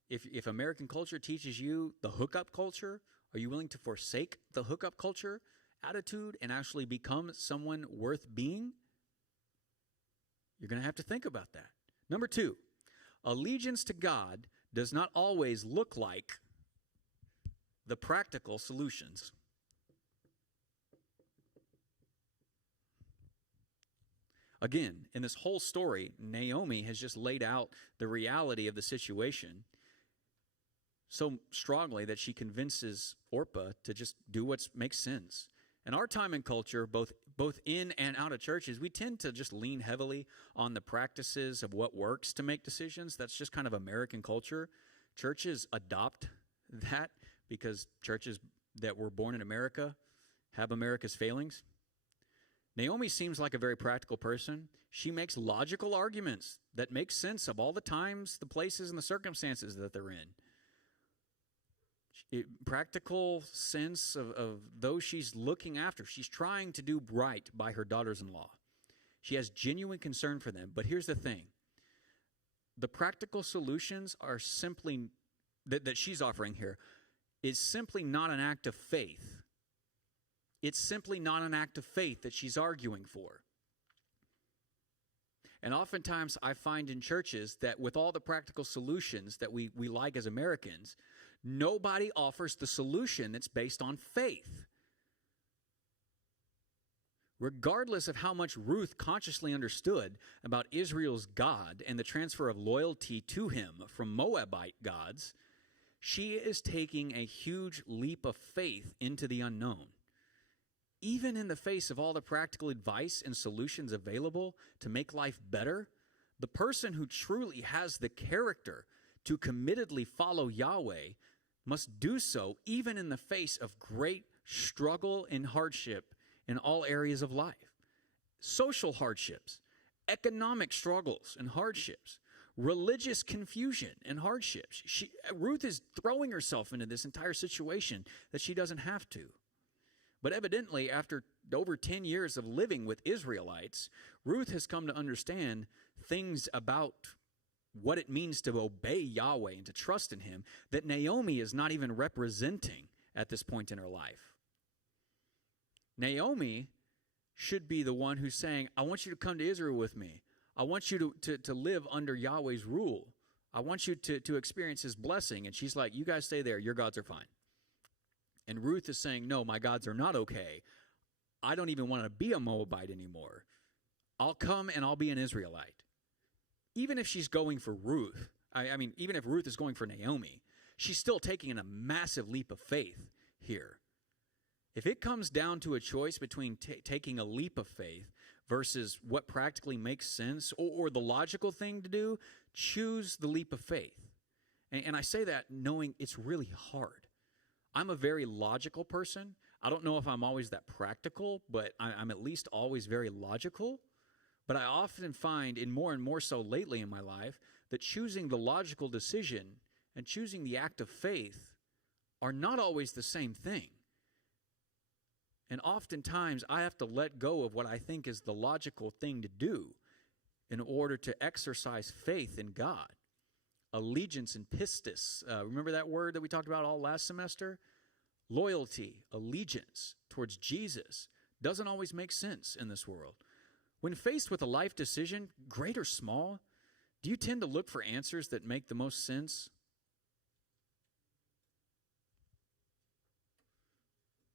If American culture teaches you the hookup culture, are you willing to forsake the hookup culture attitude and actually become someone worth being? You're going to have to think about that. Number two, allegiance to God does not always look like the practical solutions. Again, in this whole story, Naomi has just laid out the reality of the situation so strongly that she convinces Orpah to just do what makes sense. In our time and culture, both in and out of churches, we tend to just lean heavily on the practices of what works to make decisions. That's just kind of American culture. Churches adopt that because churches that were born in America have America's failings. Naomi seems like a very practical person. She makes logical arguments that make sense of all the times, the places, and the circumstances that they're in. practical sense of those she's looking after. She's trying to do right by her daughters-in-law. She has genuine concern for them. But here's the thing. The practical solutions are simply, that she's offering here, is simply not an act of faith. It's simply not an act of faith that she's arguing for. And oftentimes I find in churches that with all the practical solutions that we like as Americans, nobody offers the solution that's based on faith. Regardless of how much Ruth consciously understood about Israel's God and the transfer of loyalty to him from Moabite gods, she is taking a huge leap of faith into the unknown. Even in the face of all the practical advice and solutions available to make life better, the person who truly has the character to committedly follow Yahweh must do so even in the face of great struggle and hardship in all areas of life. Social hardships, economic struggles and hardships, religious confusion and hardships. Ruth is throwing herself into this entire situation that she doesn't have to. But evidently, after over 10 years of living with Israelites, Ruth has come to understand things about what it means to obey Yahweh and to trust in him that Naomi is not even representing at this point in her life. Naomi should be the one who's saying, I want you to come to Israel with me. I want you to live under Yahweh's rule. I want you to experience his blessing. And she's like, you guys stay there. Your gods are fine. And Ruth is saying, no, my gods are not okay. I don't even want to be a Moabite anymore. I'll come and I'll be an Israelite. Even if she's going for Ruth, even if Ruth is going for Naomi, she's still taking a massive leap of faith here. If it comes down to a choice between taking a leap of faith versus what practically makes sense or the logical thing to do, choose the leap of faith. And I say that knowing it's really hard. I'm a very logical person. I don't know if I'm always that practical, but I'm at least always very logical. But I often find, and more so lately in my life, that choosing the logical decision and choosing the act of faith are not always the same thing. And oftentimes I have to let go of what I think is the logical thing to do in order to exercise faith in God. Allegiance and pistis. Remember that word that we talked about all last semester? Loyalty, allegiance towards Jesus doesn't always make sense in this world. When faced with a life decision, great or small, do you tend to look for answers that make the most sense?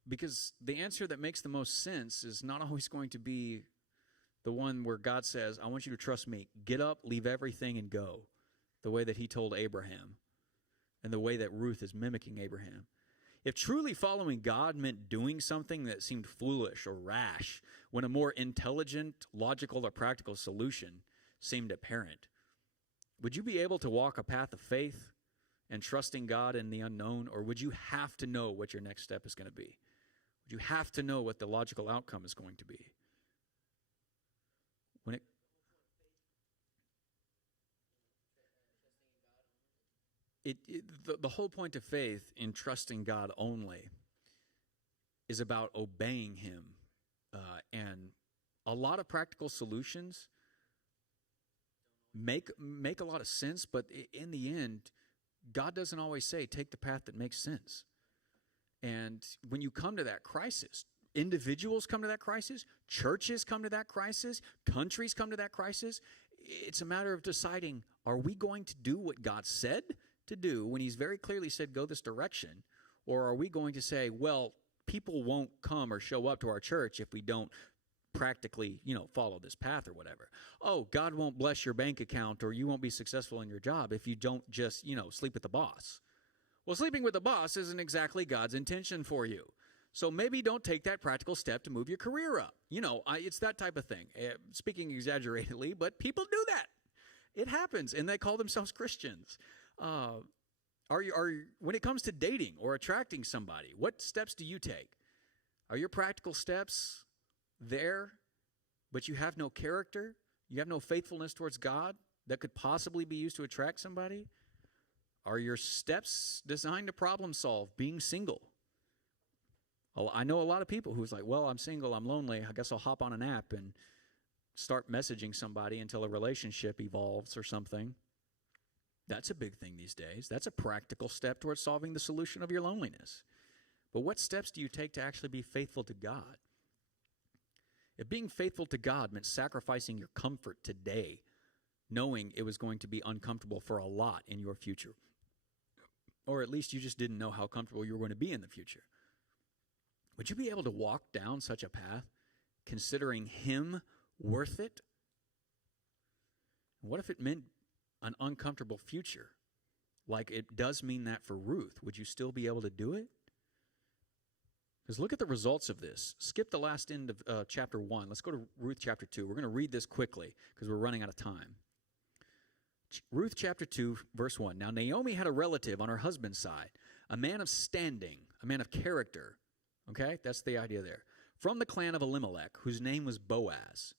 Because the answer that makes the most sense is not always going to be the one where God says, I want you to trust me. Get up, leave everything, and go. The way that he told Abraham and the way that Ruth is mimicking Abraham. If truly following God meant doing something that seemed foolish or rash when a more intelligent, logical, or practical solution seemed apparent, would you be able to walk a path of faith and trusting God in the unknown, or would you have to know what your next step is going to be? Would you have to know what the logical outcome is going to be? The whole point of faith in trusting God only is about obeying him. And a lot of practical solutions make a lot of sense, but in the end, God doesn't always say, take the path that makes sense. And when you come to that crisis, individuals come to that crisis, churches come to that crisis, countries come to that crisis, it's a matter of deciding, are we going to do what God said to do when he's very clearly said go this direction, or are we going to say, well, people won't come or show up to our church if we don't practically, follow this path or whatever. Oh, God won't bless your bank account, or you won't be successful in your job if you don't just, sleep with the boss. Well, sleeping with the boss isn't exactly God's intention for you. So maybe don't take that practical step to move your career up. It's that type of thing. Speaking exaggeratedly, but people do that. It happens, and they call themselves Christians. When it comes to dating or attracting somebody, what steps do you take? Are your practical steps there, but you have no character? You have no faithfulness towards God that could possibly be used to attract somebody? Are your steps designed to problem solve being single? Well, I know a lot of people who's like, well, I'm single, I'm lonely, I guess I'll hop on an app and start messaging somebody until a relationship evolves or something. That's a big thing these days. That's a practical step towards solving the solution of your loneliness. But what steps do you take to actually be faithful to God? If being faithful to God meant sacrificing your comfort today, knowing it was going to be uncomfortable for a lot in your future, or at least you just didn't know how comfortable you were going to be in the future, would you be able to walk down such a path considering Him worth it? What if it meant an uncomfortable future, like it does mean that for Ruth? Would you still be able to do it? Because look at the results of this. Skip the last end of chapter 1. Let's go to Ruth chapter 2. We're going to read this quickly because we're running out of time. Ruth chapter 2, verse 1. Now Naomi had a relative on her husband's side, a man of standing, a man of character. Okay, that's the idea there. From the clan of Elimelech, whose name was Boaz.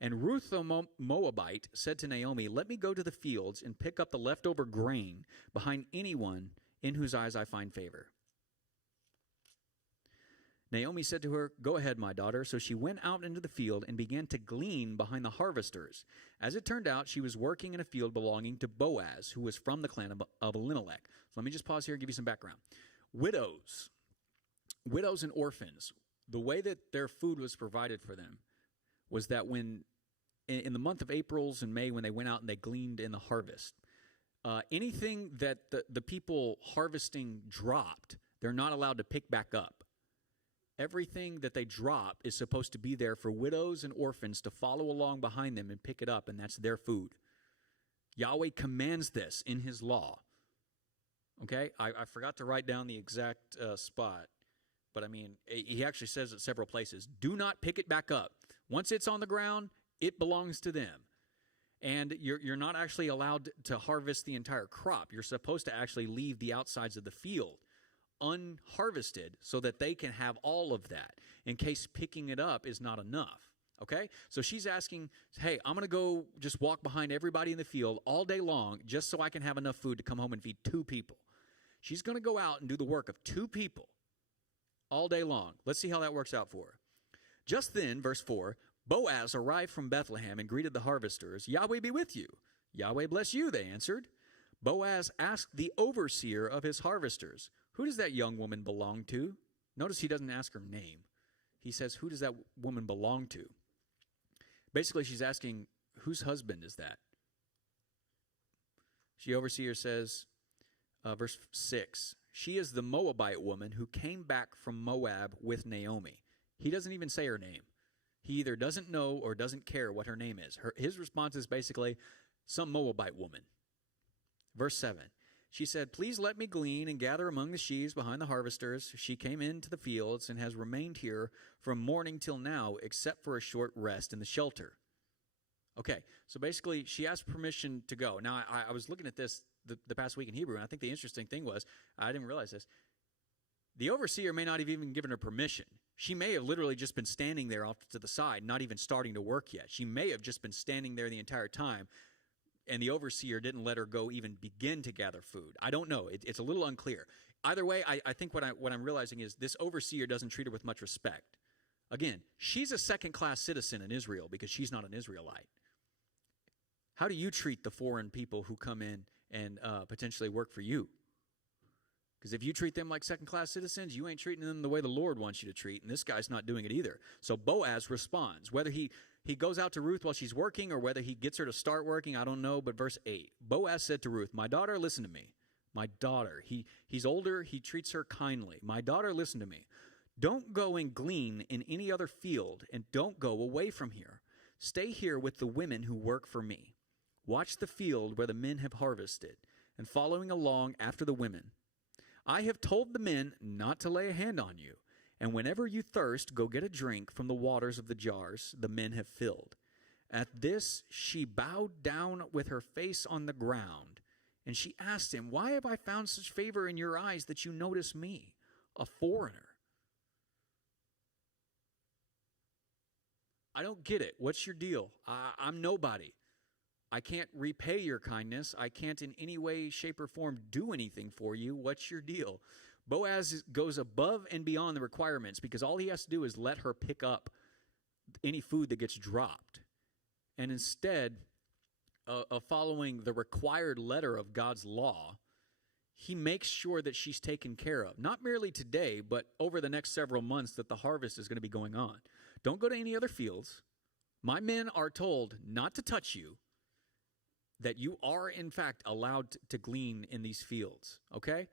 And Ruth the Moabite said to Naomi, let me go to the fields and pick up the leftover grain behind anyone in whose eyes I find favor. Naomi said to her, go ahead, my daughter. So she went out into the field and began to glean behind the harvesters. As it turned out, she was working in a field belonging to Boaz, who was from the clan of Elimelech. So let me just pause here and give you some background. Widows and orphans, the way that their food was provided for them was that when, in the month of April and May, when they went out and they gleaned in the harvest, anything that the people harvesting dropped, they're not allowed to pick back up. Everything that they drop is supposed to be there for widows and orphans to follow along behind them and pick it up, and that's their food. Yahweh commands this in His law. Okay? I forgot to write down the exact spot, but I mean, He actually says it several places. Do not pick it back up. Once it's on the ground, it belongs to them. And you're not actually allowed to harvest the entire crop. You're supposed to actually leave the outsides of the field unharvested so that they can have all of that in case picking it up is not enough. Okay? So she's asking, hey, I'm going to go just walk behind everybody in the field all day long just so I can have enough food to come home and feed 2 people. She's going to go out and do the work of 2 people all day long. Let's see how that works out for her. Just then, verse 4, Boaz arrived from Bethlehem and greeted the harvesters. Yahweh be with you. Yahweh bless you, they answered. Boaz asked the overseer of his harvesters, who does that young woman belong to? Notice he doesn't ask her name. He says, who does that woman belong to? Basically, she's asking, whose husband is that? The overseer says, verse 6, she is the Moabite woman who came back from Moab with Naomi. He doesn't even say her name. He either doesn't know or doesn't care what her name is. His response is basically, some Moabite woman. Verse 7, she said, please let me glean and gather among the sheaves behind the harvesters. She came into the fields and has remained here from morning till now, except for a short rest in the shelter. Okay, so basically she asked permission to go. Now, I was looking at this the past week in Hebrew, and I think the interesting thing was, I didn't realize this, the overseer may not have even given her permission. She may have literally just been standing there off to the side, not even starting to work yet. She may have just been standing there the entire time, and the overseer didn't let her go even begin to gather food. I don't know. It's a little unclear. Either way, I think what I'm realizing is this overseer doesn't treat her with much respect. Again, she's a second-class citizen in Israel because she's not an Israelite. How do you treat the foreign people who come in and potentially work for you? Because if you treat them like second-class citizens, you ain't treating them the way the Lord wants you to treat, and this guy's not doing it either. So Boaz responds. Whether he goes out to Ruth while she's working or whether he gets her to start working, I don't know, but verse 8, Boaz said to Ruth, my daughter, listen to me. My daughter. He's older. He treats her kindly. My daughter, listen to me. Don't go and glean in any other field, and don't go away from here. Stay here with the women who work for me. Watch the field where the men have harvested, and following along after the women. I have told the men not to lay a hand on you, and whenever you thirst, go get a drink from the waters of the jars the men have filled. At this, she bowed down with her face on the ground, and she asked him, why have I found such favor in your eyes that you notice me, a foreigner? I don't get it. What's your deal? I'm nobody. I can't repay your kindness. I can't in any way, shape, or form do anything for you. What's your deal? Boaz goes above and beyond the requirements because all he has to do is let her pick up any food that gets dropped. And instead of following the required letter of God's law, he makes sure that she's taken care of. Not merely today, but over the next several months that the harvest is going to be going on. Don't go to any other fields. My men are told not to touch you, that you are, in fact, allowed to glean in these fields, okay?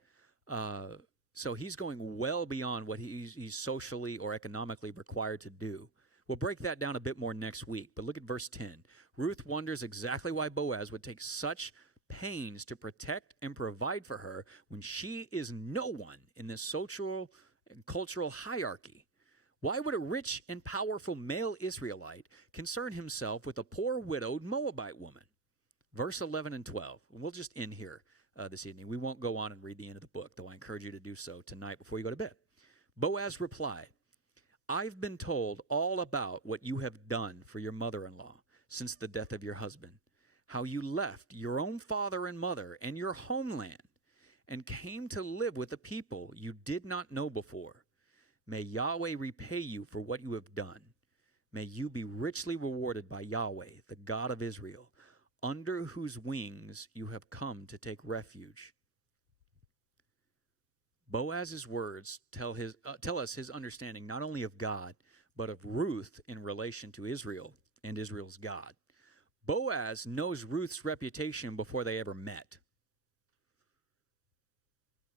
So he's going well beyond what he's socially or economically required to do. We'll break that down a bit more next week, but look at verse 10. Ruth wonders exactly why Boaz would take such pains to protect and provide for her when she is no one in this social and cultural hierarchy. Why would a rich and powerful male Israelite concern himself with a poor widowed Moabite woman? Verse 11 and 12. We'll just end here this evening. We won't go on and read the end of the book, though I encourage you to do so tonight before you go to bed. Boaz replied, I've been told all about what you have done for your mother-in-law since the death of your husband, how you left your own father and mother and your homeland and came to live with a people you did not know before. May Yahweh repay you for what you have done. May you be richly rewarded by Yahweh, the God of Israel, under whose wings you have come to take refuge. Boaz's words tell us his understanding not only of God, but of Ruth in relation to Israel and Israel's God. Boaz knows Ruth's reputation before they ever met.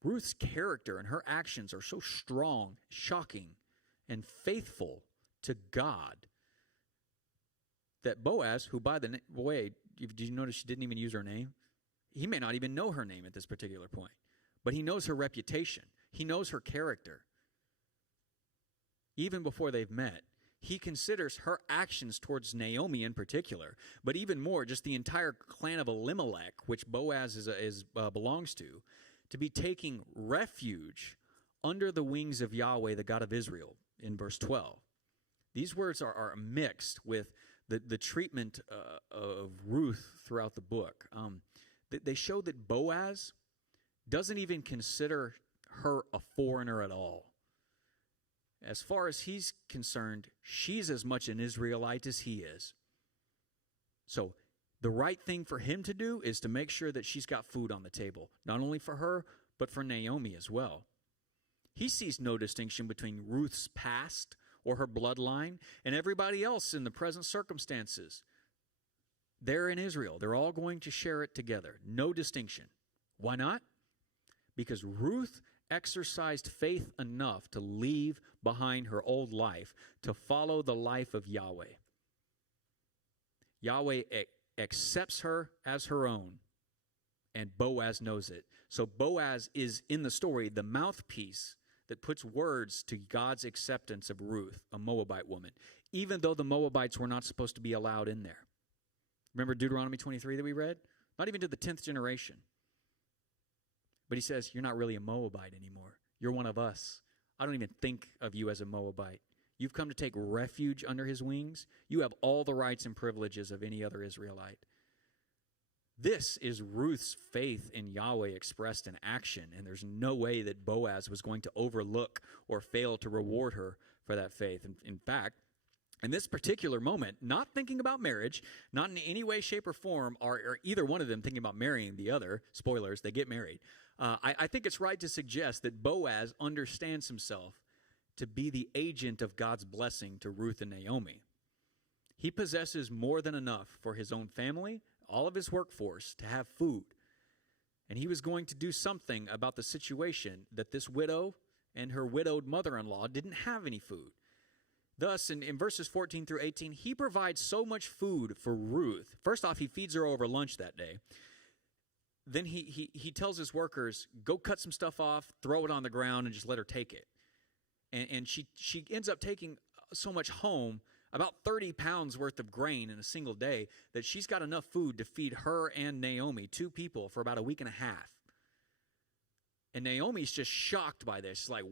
Ruth's character and her actions are so strong, shocking, and faithful to God that Boaz, who, by the way, did you notice she didn't even use her name? He may not even know her name at this particular point, but he knows her reputation. He knows her character. Even before they've met, he considers her actions towards Naomi in particular, but even more, just the entire clan of Elimelech, which Boaz belongs to be taking refuge under the wings of Yahweh, the God of Israel, in verse 12. These words are mixed with the treatment of Ruth throughout the book. They show that Boaz doesn't even consider her a foreigner at all. As far as he's concerned, she's as much an Israelite as he is. So the right thing for him to do is to make sure that she's got food on the table, not only for her, but for Naomi as well. He sees no distinction between Ruth's past or her bloodline and everybody else in the present circumstances. They're in Israel. They're all going to share it together. No distinction. Why not? Because Ruth exercised faith enough to leave behind her old life to follow the life of Yahweh. Yahweh accepts her as her own, and Boaz knows it. So Boaz is, in the story, the mouthpiece that puts words to God's acceptance of Ruth, a Moabite woman, even though the Moabites were not supposed to be allowed in there. Remember Deuteronomy 23 that we read? Not even to the 10th generation. But he says, you're not really a Moabite anymore. You're one of us. I don't even think of you as a Moabite. You've come to take refuge under his wings. You have all the rights and privileges of any other Israelite. This is Ruth's faith in Yahweh expressed in action, and there's no way that Boaz was going to overlook or fail to reward her for that faith. In fact, in this particular moment, not thinking about marriage, not in any way, shape, or form, are either one of them thinking about marrying the other. Spoilers, they get married. I think it's right to suggest that Boaz understands himself to be the agent of God's blessing to Ruth and Naomi. He possesses more than enough for his own family, all of his workforce, to have food. And he was going to do something about the situation that this widow and her widowed mother-in-law didn't have any food. Thus, in verses 14 through 18, he provides so much food for Ruth. First off, he feeds her over lunch that day. Then he tells his workers, go cut some stuff off, throw it on the ground, and just let her take it. And she ends up taking so much home, about 30 pounds worth of grain in a single day, that she's got enough food to feed her and Naomi, two people, for about a week and a half. And Naomi's just shocked by this. She's like,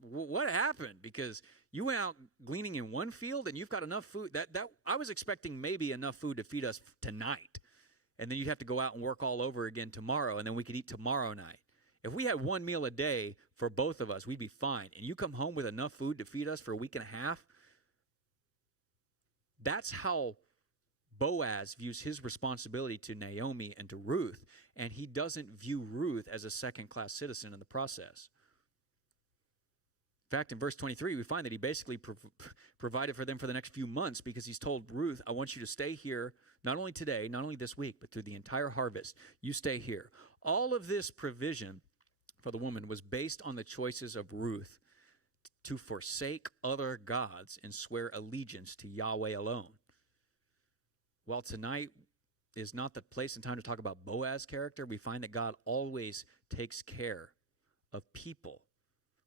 what happened? Because You went out gleaning in one field and you've got enough food. That I was expecting maybe enough food to feed us tonight. And then you'd have to go out and work all over again tomorrow, and then we could eat tomorrow night. If we had one meal a day for both of us, we'd be fine. And you come home with enough food to feed us for a week and a half. That's how Boaz views his responsibility to Naomi and to Ruth, and he doesn't view Ruth as a second-class citizen in the process. In fact, in verse 23, we find that he basically provided for them for the next few months because he's told Ruth, I want you to stay here, not only today, not only this week, but through the entire harvest. You stay here. All of this provision for the woman was based on the choices of Ruth to forsake other gods and swear allegiance to Yahweh alone. While tonight is not the place and time to talk about Boaz's character, we find that God always takes care of people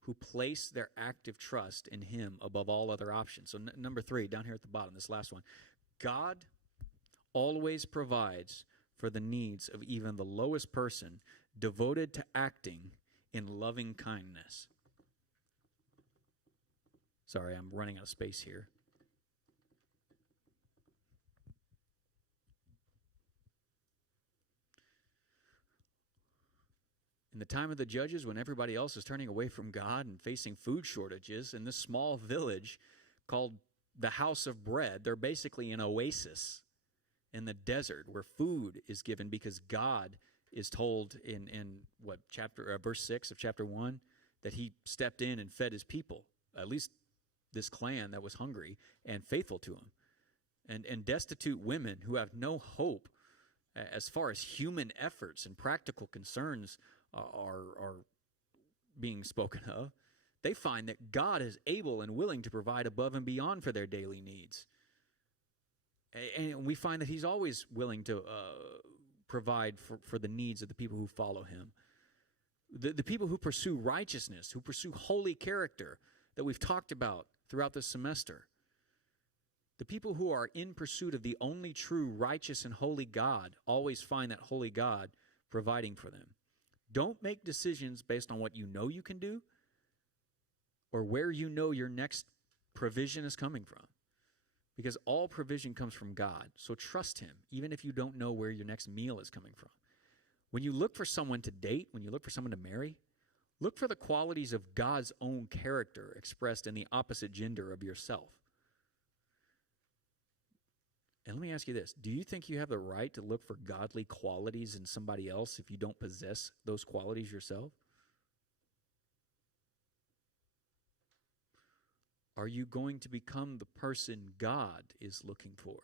who place their active trust in him above all other options. So number 3, down here at the bottom, this last one. God always provides for the needs of even the lowest person, devoted to acting in loving kindness. Sorry, I'm running out of space here. In the time of the judges, when everybody else is turning away from God and facing food shortages, in this small village called the House of Bread, they're basically an oasis in the desert where food is given because God is told in verse 6 of chapter 1 that he stepped in and fed his people, at least this clan that was hungry and faithful to him. And destitute women who have no hope as far as human efforts and practical concerns are being spoken of, they find that God is able and willing to provide above and beyond for their daily needs. And we find that he's always willing to provide for the needs of the people who follow him. The people who pursue righteousness, who pursue holy character that we've talked about throughout this semester. The people who are in pursuit of the only true righteous and holy God always find that holy God providing for them. Don't make decisions based on what you know you can do or where you know your next provision is coming from. Because all provision comes from God. So trust him, even if you don't know where your next meal is coming from. When you look for someone to date, when you look for someone to marry, look for the qualities of God's own character expressed in the opposite gender of yourself. And let me ask you this. Do you think you have the right to look for godly qualities in somebody else if you don't possess those qualities yourself? Are you going to become the person God is looking for?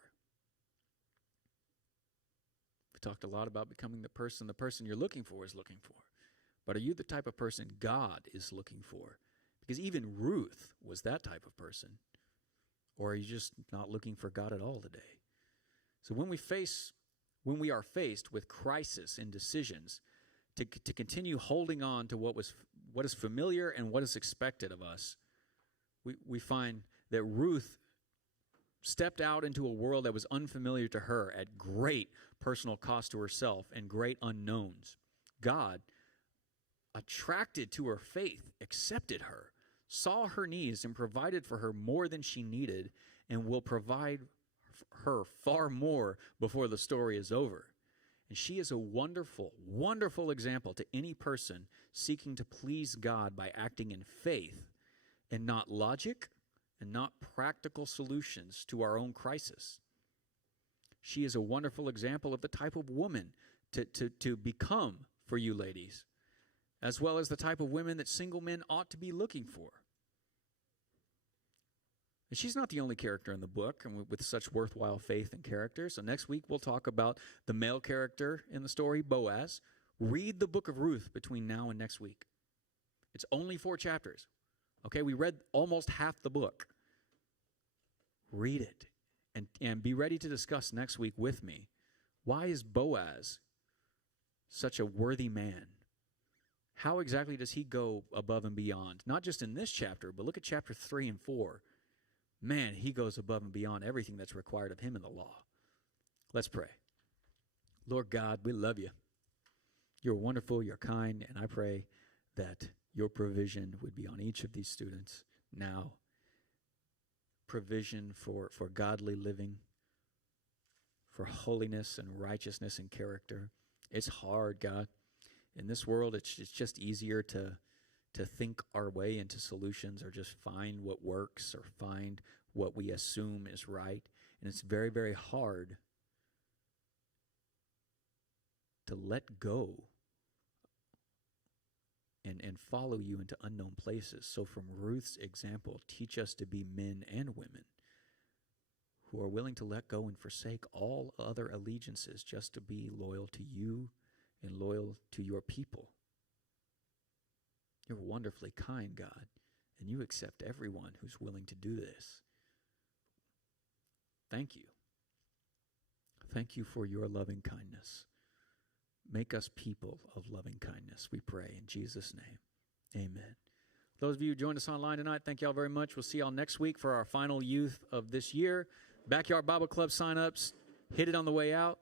We talked a lot about becoming the person you're looking for is looking for. But are you the type of person God is looking for? Because even Ruth was that type of person. Or are you just not looking for God at all today? So when we are faced with crisis and decisions, to continue holding on to what is familiar and what is expected of us, we find that Ruth stepped out into a world that was unfamiliar to her at great personal cost to herself and great unknowns. God, attracted to her faith, accepted her, saw her needs, and provided for her more than she needed, and will provide her far more before the story is over. And she is a wonderful, wonderful example to any person seeking to please God by acting in faith and not logic and not practical solutions to our own crisis. She is a wonderful example of the type of woman to become for you ladies, as well as the type of women that single men ought to be looking for. And she's not the only character in the book and with such worthwhile faith and character. So next week we'll talk about the male character in the story, Boaz. Read the book of Ruth between now and next week. It's only 4 chapters. Okay, we read almost half the book. Read it and be ready to discuss next week with me. Why is Boaz such a worthy man? How exactly does he go above and beyond? Not just in this chapter, but look at chapter 3 and 4. Man, he goes above and beyond everything that's required of him in the law. Let's pray. Lord God, we love you. You're wonderful, you're kind, and I pray that your provision would be on each of these students now provision for godly living, for holiness and righteousness and character. It's hard, God. In this world, it's just easier to think our way into solutions, or just find what works, or find what we assume is right. And it's very, very hard to let go and follow you into unknown places. So from Ruth's example, teach us to be men and women who are willing to let go and forsake all other allegiances just to be loyal to you and loyal to your people. You're wonderfully kind, God, and you accept everyone who's willing to do this. Thank you. Thank you for your loving kindness. Make us people of loving kindness, we pray in Jesus' name. Amen. Those of you who joined us online tonight, thank y'all very much. We'll see y'all next week for our final youth of this year. Backyard Bible Club sign-ups. Hit it on the way out.